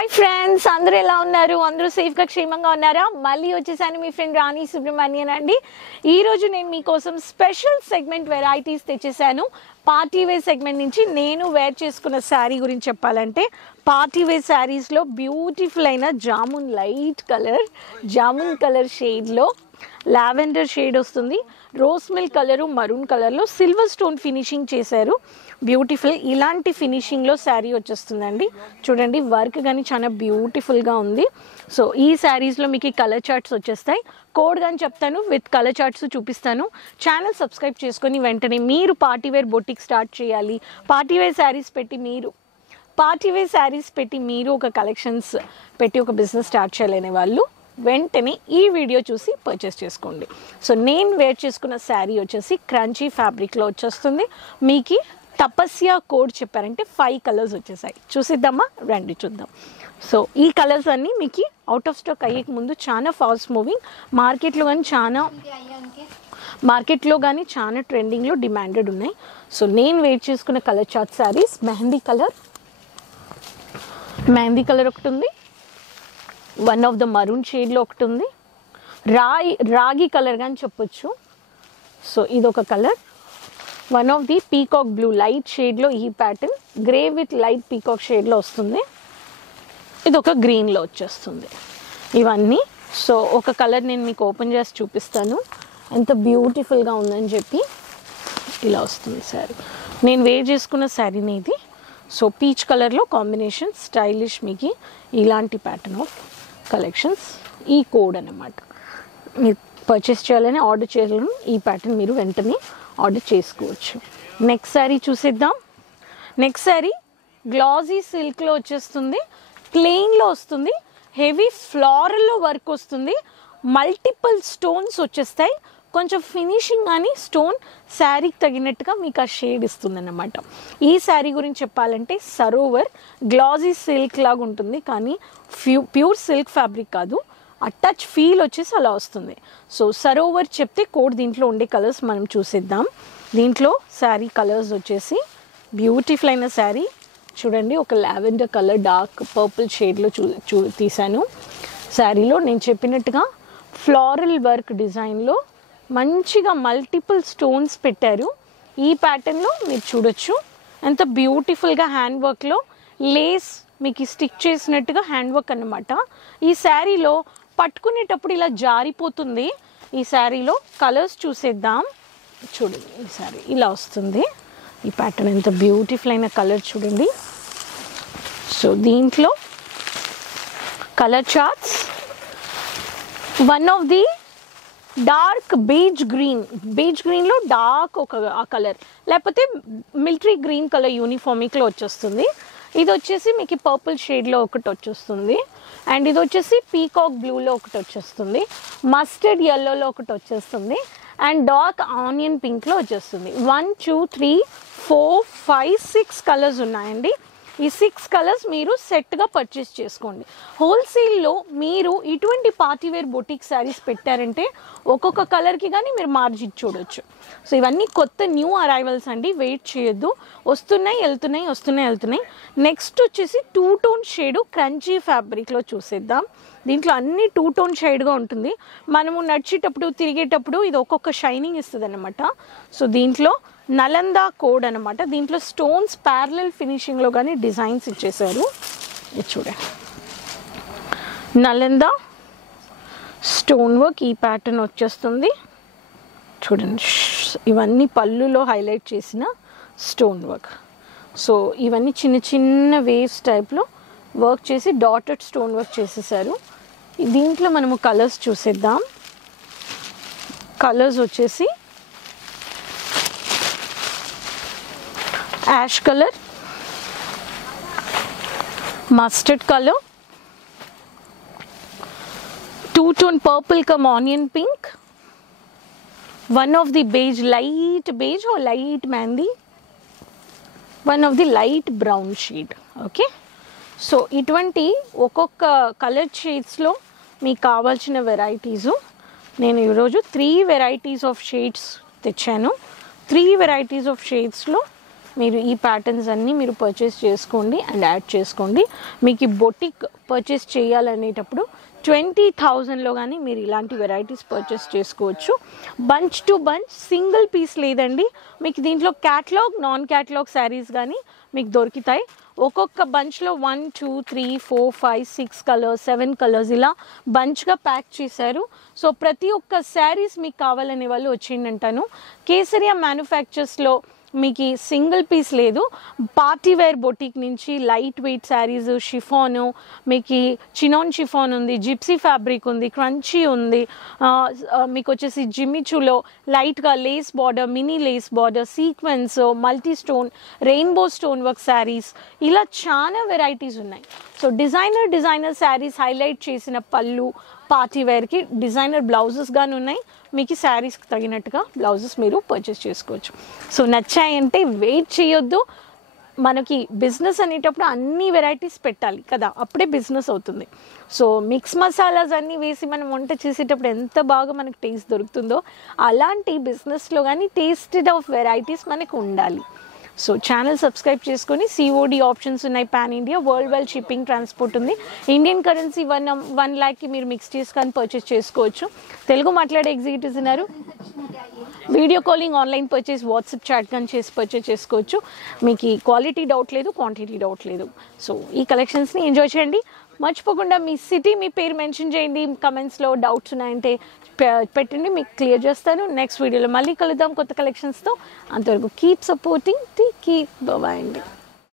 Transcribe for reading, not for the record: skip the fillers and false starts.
Hi friends, అందరూ ఎలా ఉన్నారు? అందరూ సేఫ్గా క్షేమంగా ఉన్నారా? మళ్ళీ వచ్చేసాను మీ ఫ్రెండ్ రాణి సుబ్రహ్మణ్యన్ అండి. ఈరోజు నేను మీకోసం స్పెషల్ సెగ్మెంట్ వెరైటీస్ తెచ్చేసాను. పార్టీ వేర్ సెగ్మెంట్ నుంచి నేను వేర్ చేసుకున్న శారీ గురించి చెప్పాలంటే, పార్టీ వేర్ శారీస్లో బ్యూటిఫుల్ అయిన జామున్ కలర్ షేడ్లో లావెండర్ షేడ్ వస్తుంది. రోజ్ మిల్క్ కలరు, మరూన్ కలర్లో సిల్వర్ స్టోన్ ఫినిషింగ్ చేశారు. బ్యూటిఫుల్ ఇలాంటి ఫినిషింగ్లో శారీ వచ్చేస్తుందండి. చూడండి, వర్క్ కానీ చాలా బ్యూటిఫుల్గా ఉంది. సో ఈ శారీస్లో మీకు ఈ కలర్ చార్ట్స్ వచ్చేస్తాయి. కోడ్ కానీ చెప్తాను, విత్ కలర్ చార్ట్స్ చూపిస్తాను. ఛానల్ సబ్స్క్రైబ్ చేసుకొని వెంటనే మీరు పార్టీవేర్ బొటిక్ స్టార్ట్ చేయాలి, పార్టీవేర్ శారీస్ పెట్టి మీరు ఒక కలెక్షన్స్ పెట్టి ఒక బిజినెస్ స్టార్ట్ చేయాలనే వాళ్ళు వెంటనే ఈ వీడియో చూసి పర్చేస్ చేసుకోండి. సో నేను వేర్ చేసుకున్న శారీ వచ్చేసి క్రంచీ ఫ్యాబ్రిక్లో వచ్చేస్తుంది. మీకు తపస్య కోడ్ చెప్పారంటే 5 కలర్స్ వచ్చేసాయి. చూసిద్దామా? రండి చూద్దాం. సో ఈ కలర్స్ అన్నీ మీకు అవుట్ ఆఫ్ స్టాక్ అయ్యే ముందు చాలా ఫాస్ట్ మూవింగ్, మార్కెట్లో కానీ చాలా ట్రెండింగ్లో డిమాండెడ్ ఉన్నాయి. సో నేను వేర్ చేసుకున్న colour chart saris mehndi colour ఒకటి ఉంది, వన్ ఆఫ్ ద మరూన్ షేడ్లో ఒకటి ఉంది, రాగి కలర్ కానీ చెప్పొచ్చు. సో ఇదొక colour, one of the peacock blue light షేడ్లో ఈ pattern, grey with light peacock షేడ్లో వస్తుంది. ఇది ఒక గ్రీన్లో వచ్చేస్తుంది. ఇవన్నీ సో ఒక కలర్ నేను మీకు ఓపెన్ చేసి చూపిస్తాను ఎంత బ్యూటిఫుల్గా ఉందని చెప్పి. ఇలా వస్తుంది శారీ. నేను వేర్ చేసుకున్న శారీని ఇది. సో పీచ్ కలర్లో కాంబినేషన్ స్టైలిష్, మీకు ఇలాంటి ప్యాటర్న్ ఆఫ్ కలెక్షన్స్. ఈ కోడ్ అన్నమాట. మీరు పర్చేస్ చేయాలని ఆర్డర్ చేయాలని ఈ ప్యాటర్న్ మీరు వెంటనే ఆర్డర్ చేసుకోవచ్చు. నెక్స్ట్ శారీ చూసేద్దాం. నెక్స్ట్ శారీ గ్లాసీ సిల్క్లో వచ్చేస్తుంది, ప్లెయిన్లో వస్తుంది, హెవీ ఫ్లోరల్లో వర్క్ వస్తుంది, మల్టిపుల్ స్టోన్స్ వచ్చేస్తాయి. కొంచెం ఫినిషింగ్ కానీ స్టోన్ శారీకి తగినట్టుగా మీకు ఆ షేడ్ ఇస్తుంది అన్నమాట. ఈ శారీ గురించి చెప్పాలంటే సరోవర్ గ్లాసీ సిల్క్ లాగా ఉంటుంది, కానీ ప్యూర్ సిల్క్ ఫ్యాబ్రిక్ కాదు. ఆ టచ్ ఫీల్ వచ్చేసి అలా వస్తుంది. సో సరోవర్ చెప్తే కోడ్ దీంట్లో ఉండే కలర్స్ మనం చూసేద్దాం. దీంట్లో శారీ కలర్స్ వచ్చేసి బ్యూటిఫుల్ అయిన శారీ చూడండి. ఒక లావెండర్ కలర్ డార్క్ పర్పుల్ షేడ్లో తీశాను. శారీలో నేను చెప్పినట్టుగా ఫ్లోరల్ వర్క్ డిజైన్లో మంచిగా మల్టిపుల్ స్టోన్స్ పెట్టారు. ఈ ప్యాటర్న్లో మీరు చూడొచ్చు ఎంత బ్యూటిఫుల్గా హ్యాండ్ వర్క్లో లేస్ మీకు స్టిక్ చేసినట్టుగా హ్యాండ్ వర్క్ అన్నమాట. ఈ శారీలో పట్టుకునేటప్పుడు ఇలా జారిపోతుంది. ఈ శారీలో కలర్స్ చూసేద్దాం. చూడండి, ఈ శారీ ఇలా వస్తుంది. ఈ ప్యాటర్న్ ఎంత బ్యూటిఫుల్ అయిన కలర్ చూడండి. సో దీంట్లో colour charts, one of the dark beige గ్రీన్లో డార్క్ ఒక కలర్, లేకపోతే మిలిటరీ గ్రీన్ కలర్ యూనిఫామిక్లో వచ్చేస్తుంది. ఇది వచ్చేసి మీకు పర్పుల్ షేడ్లో ఒకటి వచ్చేస్తుంది, అండ్ ఇది వచ్చేసి పీకాక్ బ్లూలో ఒకటి వచ్చేస్తుంది, మస్టర్డ్ ఎల్లోలో ఒకటి వచ్చేస్తుంది, అండ్ డార్క్ ఆనియన్ పింక్లో వచ్చేస్తుంది. 1 2 3 4 5 6 కలర్స్ ఉన్నాయండి. ఈ 6 కలర్స్ మీరు సెట్గా పర్చేస్ చేసుకోండి. హోల్సేల్లో మీరు ఇటువంటి పార్టీవేర్ బొటిక్ శారీస్ పెట్టారంటే ఒక్కొక్క కలర్కి కానీ మీరు మార్జిన్ చూడొచ్చు. సో ఇవన్నీ కొత్త న్యూ అరైవల్స్ అండి, వెయిట్ చేయొద్దు. వెళ్తున్నాయి. నెక్స్ట్ వచ్చేసి 2 టోన్ షేడు క్రంచీ ఫ్యాబ్రిక్లో చూసేద్దాం. దీంట్లో అన్ని 2 టోన్ షేడ్గా ఉంటుంది. మనము నడిచేటప్పుడు తిరిగేటప్పుడు ఇది ఒక్కొక్క షైనింగ్ ఇస్తుంది అన్నమాట. సో దీంట్లో నలందా కోడ్ అనమాట. దీంట్లో స్టోన్స్ ప్యారలల్ ఫినిషింగ్లో కానీ డిజైన్స్ ఇచ్చేసారు. ఇది చూడండి, నలందా స్టోన్ వర్క్ ఈ ప్యాటర్న్ వచ్చేస్తుంది. చూడండి, ఇవన్నీ పళ్ళులో హైలైట్ చేసిన స్టోన్ వర్క్. సో ఇవన్నీ చిన్న చిన్న వేవ్స్ టైప్లో వర్క్ చేసి డాటెడ్ స్టోన్ వర్క్ చేసేసారు. దీంట్లో మనము కలర్స్ చూసేద్దాం. కలర్స్ వచ్చేసి ash colour, mustard colour, 2 tone purple cum onion pink, one of the light beige or light mehndi, one of the light brown shade. Okay, so ఇటువంటి ఒక్కొక్క colour షేడ్స్లో మీకు కావాల్సిన వెరైటీసు నేను ఈరోజు 3 వెరైటీస్ ఆఫ్ షేడ్స్ తెచ్చాను. 3 varieties of షేడ్స్లో మీరు ఈ patterns అన్నీ మీరు పర్చేస్ చేసుకోండి అండ్ యాడ్ చేసుకోండి. మీకు ఈ బొటిక్ పర్చేస్ చేయాలనేటప్పుడు 20,000లో కానీ మీరు ఇలాంటి వెరైటీస్ పర్చేస్ చేసుకోవచ్చు. Bunch to bunch single piece లేదండి, మీకు దీంట్లో క్యాటలాగ్ నాన్ క్యాటలాగ్ శారీస్ కానీ మీకు దొరుకుతాయి. ఒక్కొక్క బంచ్లో 1 2 3 4 5 6 కలర్స్ 7 కలర్స్ ఇలా బంచ్గా ప్యాక్ చేశారు. సో ప్రతి ఒక్క శారీస్ మీకు కావాలనే వాళ్ళు వచ్చిందంటాను. కేసరియా మ్యానుఫ్యాక్చర్స్లో మీకు సింగిల్ పీస్ లేదు. పార్టీ వేర్ బొటిక్ నుంచి లైట్ వెయిట్ శారీస్, షిఫాను, మీకు చినాన్ షిఫాన్ ఉంది, జిప్సీ ఫ్యాబ్రిక్ ఉంది, క్రంచీ ఉంది, మీకు వచ్చేసి జిమ్మిచూలో లైట్గా lace border, mini lace border, sequence, multi stone, rainbow stone work saris ఇలా చాలా వెరైటీస్ ఉన్నాయి. సో డిజైనర్ శారీస్ హైలైట్ చేసిన పళ్ళు, పార్టీ వేర్కి డిజైనర్ బ్లౌజెస్ కానీ ఉన్నాయి. మీకు శారీస్కి తగినట్టుగా బ్లౌజెస్ మీరు పర్చేస్ చేసుకోవచ్చు. సో నచ్చాయంటే వెయిట్ చేయొద్దు. మనకి బిజినెస్ అనేటప్పుడు అన్ని వెరైటీస్ పెట్టాలి కదా, అప్పుడే బిజినెస్ అవుతుంది. సో మిక్స్ మసాలాస్ అన్నీ వేసి మనం వంట చేసేటప్పుడు ఎంత బాగా మనకు టేస్ట్ దొరుకుతుందో అలాంటి బిజినెస్లో కానీ టేస్టెడ్ ఆఫ్ వెరైటీస్ మనకు ఉండాలి. సో ఛానల్ సబ్స్క్రైబ్ చేసుకొని COD ఆప్షన్స్ ఉన్నాయి, pan India, worldwide shipping, transport ఉంది. ఇండియన్ కరెన్సీ 1 lakh మీరు మిక్స్ చేసుకొని పర్చేస్ చేసుకోవచ్చు. తెలుగు మాట్లాడే ఎగ్జిక్యూటివ్స్ ఉన్నారు. Video calling, online purchase, WhatsApp chat కానీ చేసి పర్చేస్ చేసుకోవచ్చు. మీకు క్వాలిటీ డౌట్ లేదు, క్వాంటిటీ డౌట్ లేదు. సో ఈ కలెక్షన్స్ని ఎంజాయ్ చేయండి. మర్చిపోకుండా మీ సిటీ, మీ పేరు మెన్షన్ చేయండి. కమెంట్స్లో డౌట్స్ ఉన్నాయంటే పెట్టండి, మీకు క్లియర్ చేస్తాను. నెక్స్ట్ వీడియోలో మళ్ళీ కలుద్దాం కొత్త కలెక్షన్స్తో. అంతవరకు కీప్ సపోర్టింగ్, కీప్ బాయ్ అండి.